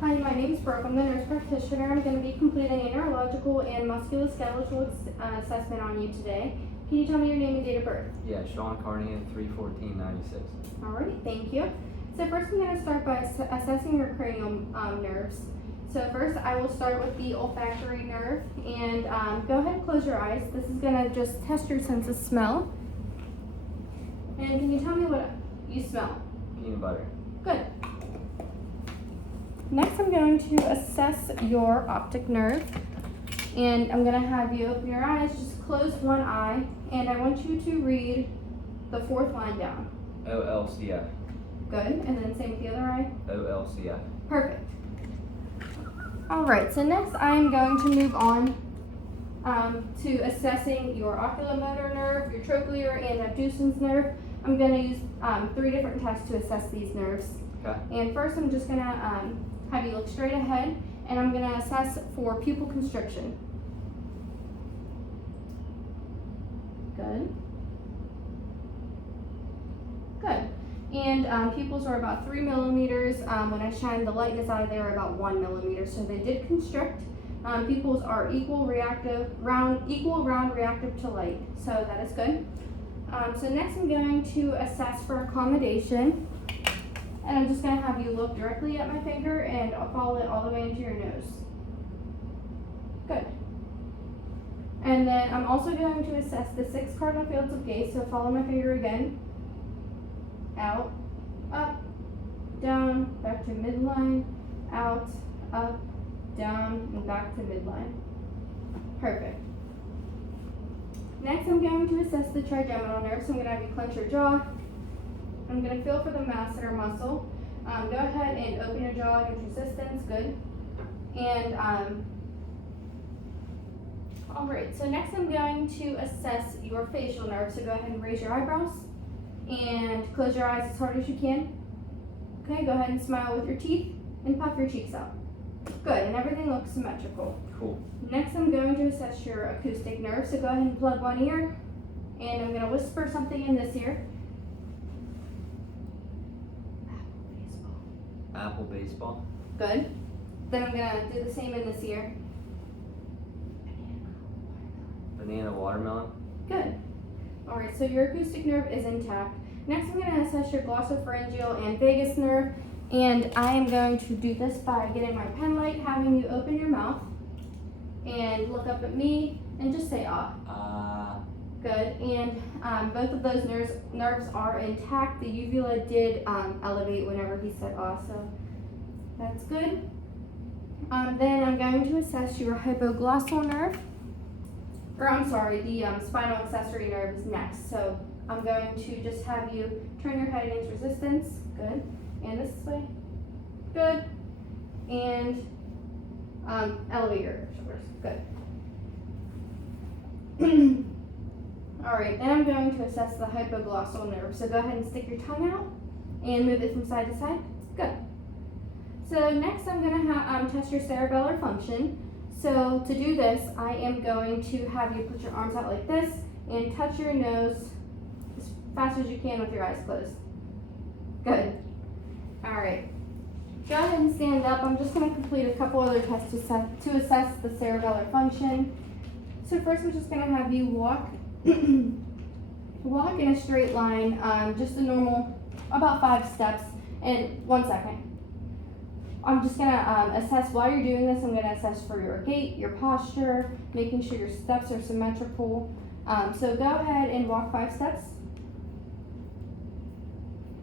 Hi, my name is Brooke. I'm the nurse practitioner. I'm going to be completing a neurological and musculoskeletal assessment on you today. Can you tell me your name and date of birth? Yeah, Sean Carnian, 3/14/96. Alright, thank you. So first I'm going to start by assessing your cranial nerves. So first I will start with the olfactory nerve, and go ahead and close your eyes. This is going to just test your sense of smell. And can you tell me what you smell? Peanut butter. Good. Next, I'm going to assess your optic nerve, and I'm going to have you open your eyes, just close one eye, and I want you to read the fourth line down. OLCF. Good, and then same with the other eye. OLCF. Perfect. Alright, so next I'm going to move on to assessing your oculomotor nerve, your trochlear, and abducens nerve. I'm going to use 3 different tests to assess these nerves. Okay. And first I'm just going to have you look straight ahead, and I'm going to assess for pupil constriction. Good. Good. And pupils are about 3 millimeters. When I shine the light in his eye, they are about 1 millimeter. So they did constrict. Pupils are equal, round, reactive to light. So that is good. So next I'm going to assess for accommodation. And I'm just going to have you look directly at my finger and I'll follow it all the way into your nose. Good. And then I'm also going to assess the 6 cardinal fields of gaze. So follow my finger again. Out, up, down, back to midline, out, up, down, and back to midline. Perfect. Next I'm going to assess the trigeminal nerve. So I'm going to have you clench your jaw. I'm going to feel for the masseter muscle. Go ahead and open your jaw against resistance. Good. And all right. So next I'm going to assess your facial nerve. So go ahead and raise your eyebrows and close your eyes as hard as you can. Okay. Go ahead and smile with your teeth and puff your cheeks out. Good. And everything looks symmetrical. Cool. Next I'm going to assess your acoustic nerve. So go ahead and plug one ear, and I'm going to whisper something in this ear. Apple baseball. Good. Then I'm going to do the same in this ear. Banana watermelon. Good. Alright, so your acoustic nerve is intact. Next I'm going to assess your glossopharyngeal and vagus nerve. And I am going to do this by getting my pen light, having you open your mouth and look up at me and just say ah. Good. And both of those nerves are intact. The uvula did elevate whenever he said ah, so that's good. Then I'm going to assess your hypoglossal nerve. Or I'm sorry, the spinal accessory nerve is next. So I'm going to just have you turn your head against resistance. Good. And this way. Good. And elevate your shoulders. Good. Alright, then I'm going to assess the hypoglossal nerve. So go ahead and stick your tongue out and move it from side to side. Good. So next I'm going to test your cerebellar function. So to do this, I am going to have you put your arms out like this and touch your nose as fast as you can with your eyes closed. Good. Alright. Go ahead and stand up. I'm just going to complete a couple other tests to assess the cerebellar function. So first I'm just going to have you walk in a straight line, just a normal, about 5 steps. And 1 second. I'm just going to assess while you're doing this. I'm going to assess for your gait, your posture, making sure your steps are symmetrical. So go ahead and walk 5 steps.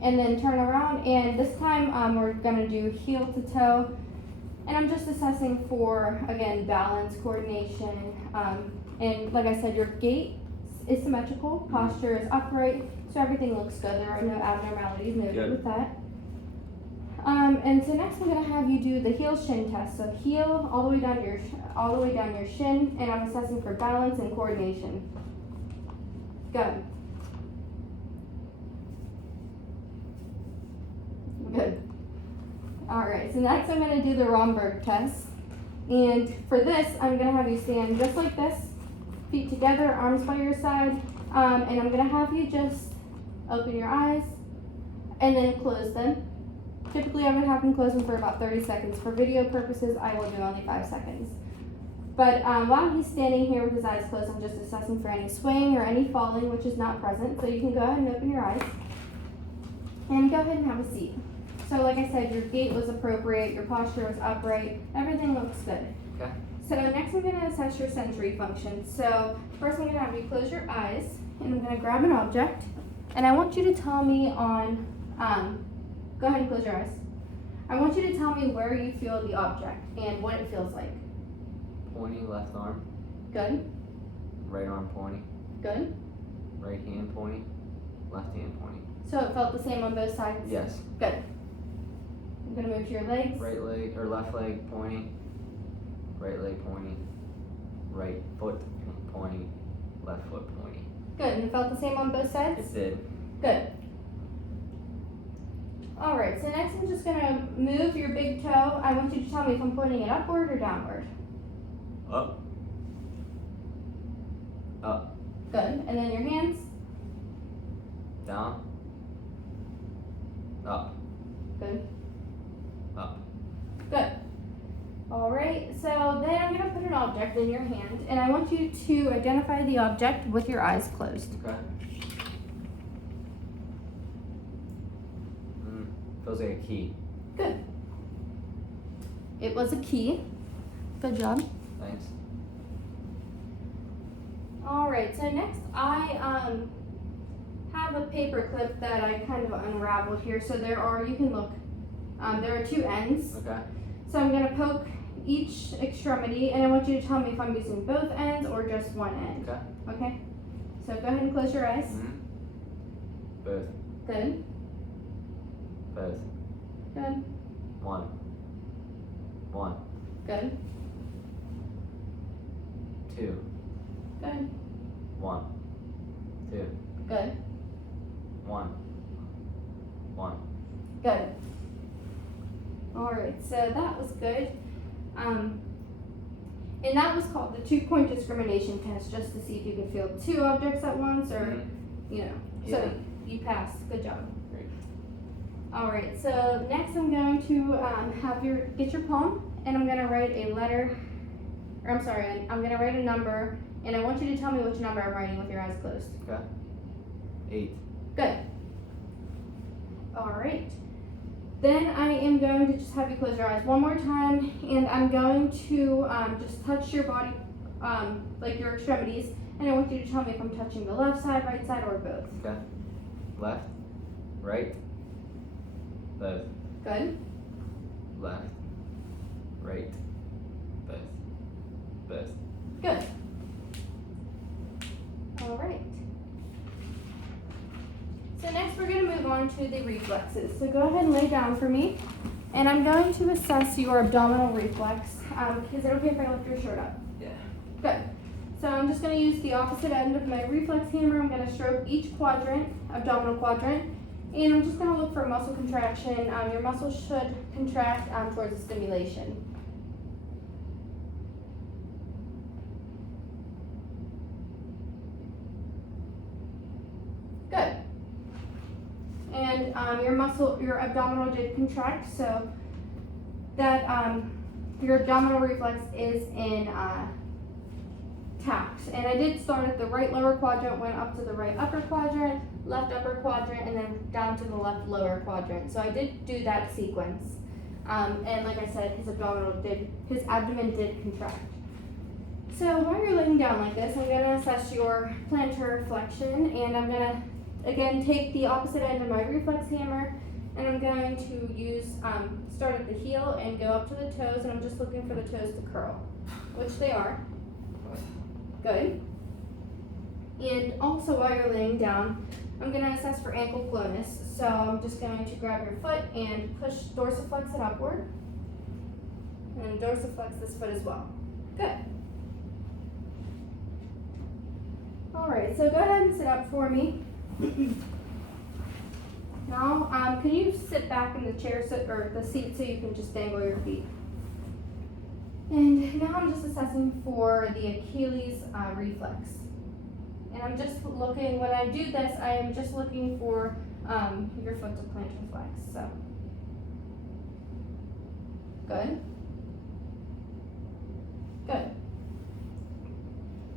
And then turn around, and this time we're going to do heel to toe. And I'm just assessing for, again, balance, coordination, and like I said, your gait is symmetrical, posture is upright, so everything looks good. There are no abnormalities noted with that. And so next I'm going to have you do the heel shin test. So heel all the way down your shin, and I'm assessing for balance and coordination. Good. Good. Alright, so next I'm going to do the Romberg test. And for this, I'm going to have you stand just like this, feet together, arms by your side. And I'm going to have you just open your eyes and then close them. Typically I would have him close them for about 30 seconds. For video purposes, I will do only 5 seconds. But while he's standing here with his eyes closed, I'm just assessing for any swaying or any falling, which is not present. So you can go ahead and open your eyes. And go ahead and have a seat. So like I said, your gait was appropriate, your posture was upright, everything looks good. Okay. So next I'm going to assess your sensory function. So first I'm going to have you close your eyes, and I'm going to grab an object, and I want you to tell me on, go ahead and close your eyes. I want you to tell me where you feel the object and what it feels like. Pointy left arm, Good, right arm pointy, good. right hand pointy, left hand pointy. So it felt the same on both sides? Yes. Good. I'm going to move to your legs. Right leg or left leg pointy, right leg pointy, right foot pointy, left foot pointy. Good, and it felt the same on both sides? It did. Good. Alright, so next I'm just going to move your big toe. I want you to tell me if I'm pointing it upward or downward. Up. Up. Good. And then your hands. Down. Up. Good. Up. Good. Alright, so then I'm going to put an object in your hand, and I want you to identify the object with your eyes closed. Okay. Feels like a key. Good. It was a key. Good job. Thanks. Alright, so next I have a paper clip that I kind of unraveled here. So you can look, there are 2 ends. Okay. So I'm going to poke each extremity, and I want you to tell me if I'm using both ends or just one end. Okay. Okay? So go ahead and close your eyes. Both. Good. Both. Good. One. One. Good. 2. Good. 1. 2. Good. 1. 1. Good. Alright, so that was good. And that was called the 2-point discrimination test, just to see if you could feel 2 objects at once, or, you know. Yeah. So you passed. Good job. Great. Alright, so next I'm going to get your palm, and I'm going to write a letter, or I'm going to write a number, and I want you to tell me which number I'm writing with your eyes closed. Okay. 8. Good. Alright. Then I am going to just have you close your eyes one more time, and I'm going to just touch your body, like your extremities, and I want you to tell me if I'm touching the left side, right side, or both. Okay. Left. Right. Both. Good. Left. Right. Both. Both. Good. Alright. So next we're going to move on to the reflexes. So go ahead and lay down for me. And I'm going to assess your abdominal reflex. Is it okay if I lift your shirt up? Yeah. Good. So I'm just going to use the opposite end of my reflex hammer. I'm going to stroke each quadrant, abdominal quadrant. And I'm just going to look for muscle contraction. Your muscles should contract towards the stimulation. Good. And your abdominal did contract, so that your abdominal reflex is in tact. And I did start at the right lower quadrant, went up to the right upper quadrant, left upper quadrant, and then down to the left lower quadrant. So I did do that sequence. And like I said, his abdomen did contract. So while you're laying down like this, I'm going to assess your plantar flexion, and I'm going to again take the opposite end of my reflex hammer, and I'm going to use start at the heel and go up to the toes, and I'm just looking for the toes to curl, which they are. Good. And also while you're laying down, I'm going to assess for ankle clonus. So I'm just going to grab your foot and push dorsiflex it upward, and dorsiflex this foot as well. Good. Alright, so go ahead and sit up for me. Now, can you sit back in the chair or the seat so you can just dangle your feet? And now I'm just assessing for the Achilles reflex. And I'm just looking, when I do this, I am just looking for your foot to plantar flex. So, Good. Good.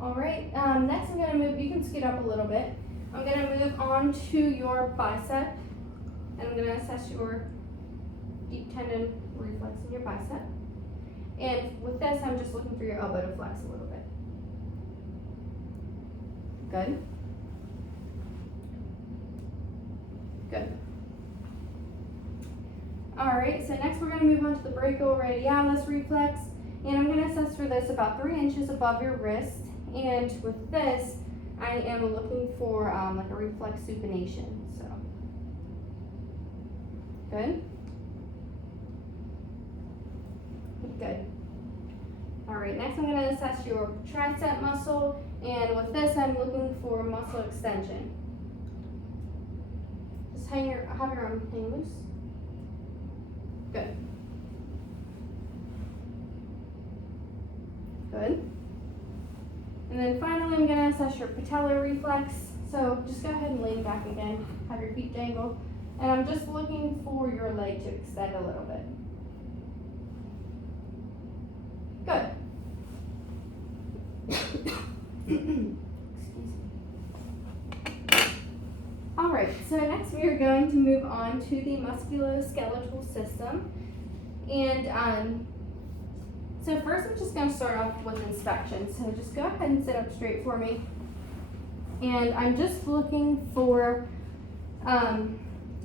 All right, next I'm gonna move, you can scoot up a little bit. I'm gonna move on to your bicep, and I'm gonna assess your deep tendon reflex in your bicep. And with this, I'm just looking for your elbow to flex a little bit. Good. Good. All right, so next we're gonna move on to the brachioradialis reflex, and I'm gonna assess for this about 3 inches above your wrist. And with this, I am looking for like a reflex supination, so. Good. Good. All right, next I'm gonna assess your tricep muscle, and with this, I'm looking for muscle extension. Just have your arm hang loose. Good. Good. And then finally, I'm gonna assess your patellar reflex. So just go ahead and lean back again, have your feet dangle, and I'm just looking for your leg to extend a little bit. Good. Excuse me. All right, so next we are going to move on to the musculoskeletal system. And so first I'm just going to start off with inspection. So just go ahead and sit up straight for me. And I'm just looking for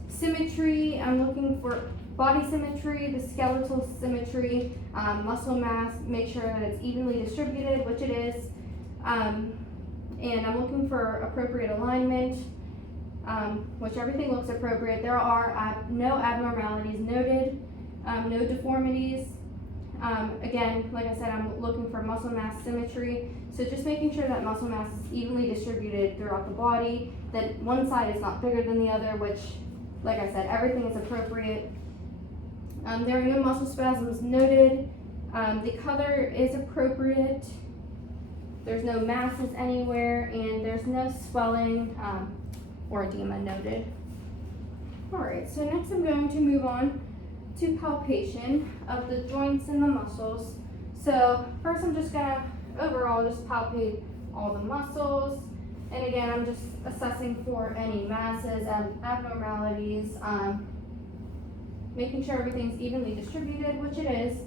symmetry. I'm looking for body symmetry, the skeletal symmetry, muscle mass, make sure that it's evenly distributed, which it is. And I'm looking for appropriate alignment, which everything looks appropriate. There are no abnormalities noted, no deformities. Again, like I said, I'm looking for muscle mass symmetry. So just making sure that muscle mass is evenly distributed throughout the body, that one side is not bigger than the other, which, like I said, everything is appropriate. There are no muscle spasms noted. The color is appropriate. There's no masses anywhere, and there's no swelling or edema noted. All right, so next I'm going to move on to palpation of the joints and the muscles. So first I'm just gonna overall just palpate all the muscles. And again, I'm just assessing for any masses and abnormalities, making sure everything's evenly distributed, which it is.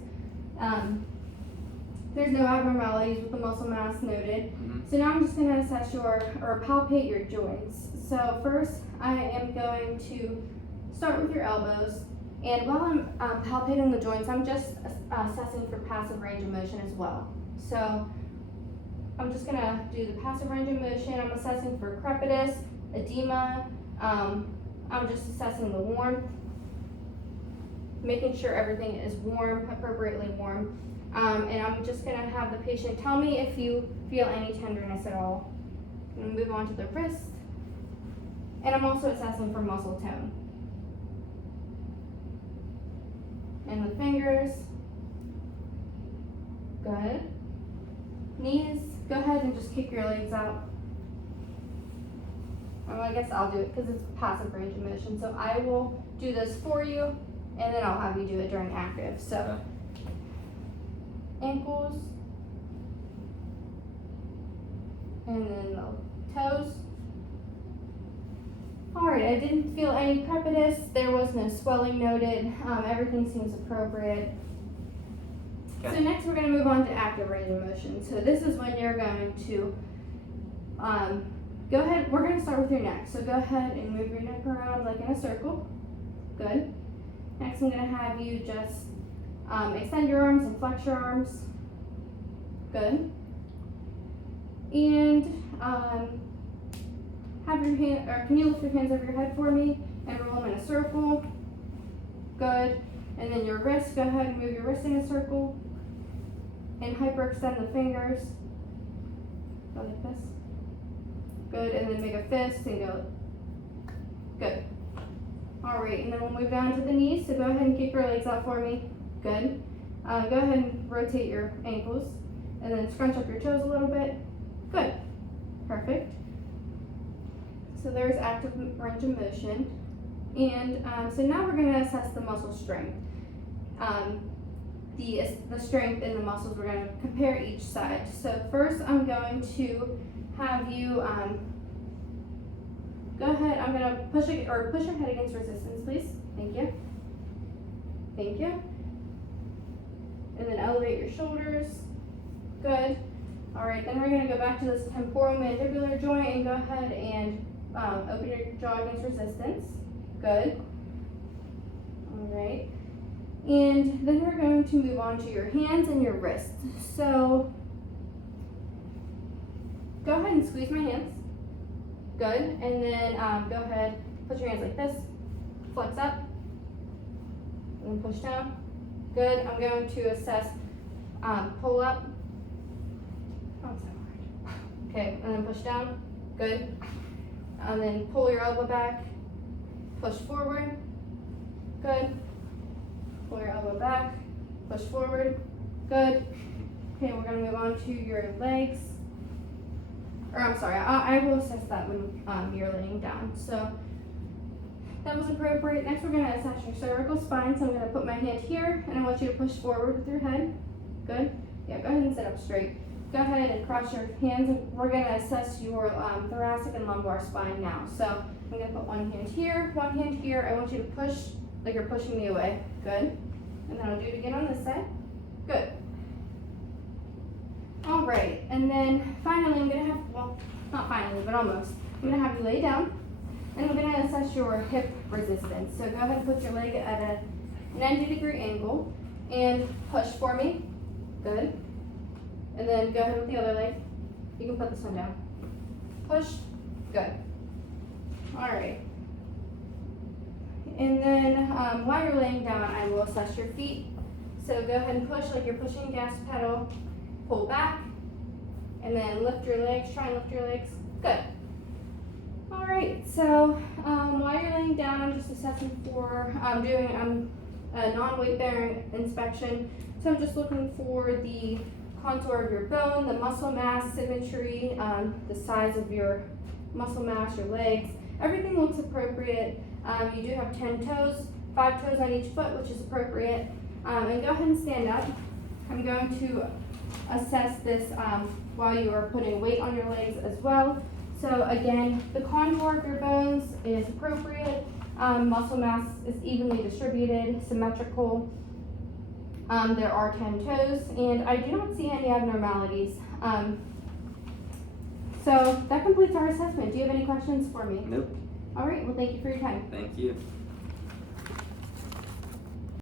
There's no abnormalities with the muscle mass noted. So now I'm just gonna assess or palpate your joints. So first I am going to start with your elbows. And while I'm palpating the joints, I'm just assessing for passive range of motion as well. So I'm just gonna do the passive range of motion. I'm assessing for crepitus, edema. I'm just assessing the warmth, making sure everything is warm, appropriately warm. And I'm just gonna have the patient tell me if you feel any tenderness at all. I'm gonna move on to the wrist. And I'm also assessing for muscle tone. And the fingers. Good. Knees, go ahead and just kick your legs out. Well, I guess I'll do it because it's passive range of motion. So I will do this for you, and then I'll have you do it during active. So ankles, and then the toes. All right, I didn't feel any crepitus. There was no swelling noted. Everything seems appropriate. Okay. So next we're going to move on to active range of motion. So this is when you're going to go ahead. We're going to start with your neck. So go ahead and move your neck around like in a circle. Good. Next I'm going to have you just extend your arms and flex your arms. Good. And have your hand, or can you lift your hands over your head for me and roll them in a circle? Good. And then your wrist, go ahead and move your wrist in a circle. And hyperextend the fingers. Go like this. Good. And then make a fist and go. Good. All right. And then we'll move down to the knees. So go ahead and kick your legs out for me. Good. Go ahead and rotate your ankles. And then scrunch up your toes a little bit. Good. Perfect. So there's active range of motion. And so now we're going to assess the muscle strength. the strength in the muscles. We're going to compare each side. So first I'm going to have you go ahead. I'm going to push your head against resistance, please. Thank you. Thank you. And then elevate your shoulders. Good. All right, then we're going to go back to this temporomandibular joint and go ahead and open your jaw against resistance. Good. All right. And then we're going to move on to your hands and your wrists. So go ahead and squeeze my hands. Good. And then go ahead, put your hands like this, flex up, and then push down. Good. I'm going to assess pull up. Oh, it's so hard. Okay, and then push down. Good. And then pull your elbow back, push forward. Good. Pull your elbow back, push forward. Good. Okay, we're gonna move on to your legs. Or I'm sorry, I will assess that when you're laying down. So that was appropriate. Next, we're gonna assess your cervical spine. So I'm gonna put my hand here, and I want you to push forward with your head. Good. Yeah, go ahead and sit up straight. Go ahead and cross your hands. And we're gonna assess your thoracic and lumbar spine now. So I'm gonna put one hand here, one hand here. I want you to push like you're pushing me away. Good. And then I'll do it again on this side. Good. All right. And then finally, I'm gonna have, well, not finally, but almost. I'm gonna have you lay down, and I'm gonna assess your hip resistance. So go ahead and put your leg at a 90-degree angle and push for me. Good. And then go ahead with the other leg. You can put this one down. Push. Good. All right. And then while you're laying down, I will assess your feet. So go ahead and push like you're pushing a gas pedal. Pull back. And then lift your legs. Try and lift your legs. Good. All right. So while you're laying down, I'm just assessing for, doing a non-weight bearing inspection. So I'm just looking for the contour of your bone, the muscle mass, symmetry, the size of your muscle mass, your legs. Everything looks appropriate. You do have 10 toes, 5 toes on each foot, which is appropriate. And go ahead and stand up. I'm going to assess this while you are putting weight on your legs as well. So again, the contour of your bones is appropriate. Muscle mass is evenly distributed, symmetrical. There are 10 toes, and I do not see any abnormalities. So that completes our assessment. Do you have any questions for me? Nope. All right, well, thank you for your time. Thank you.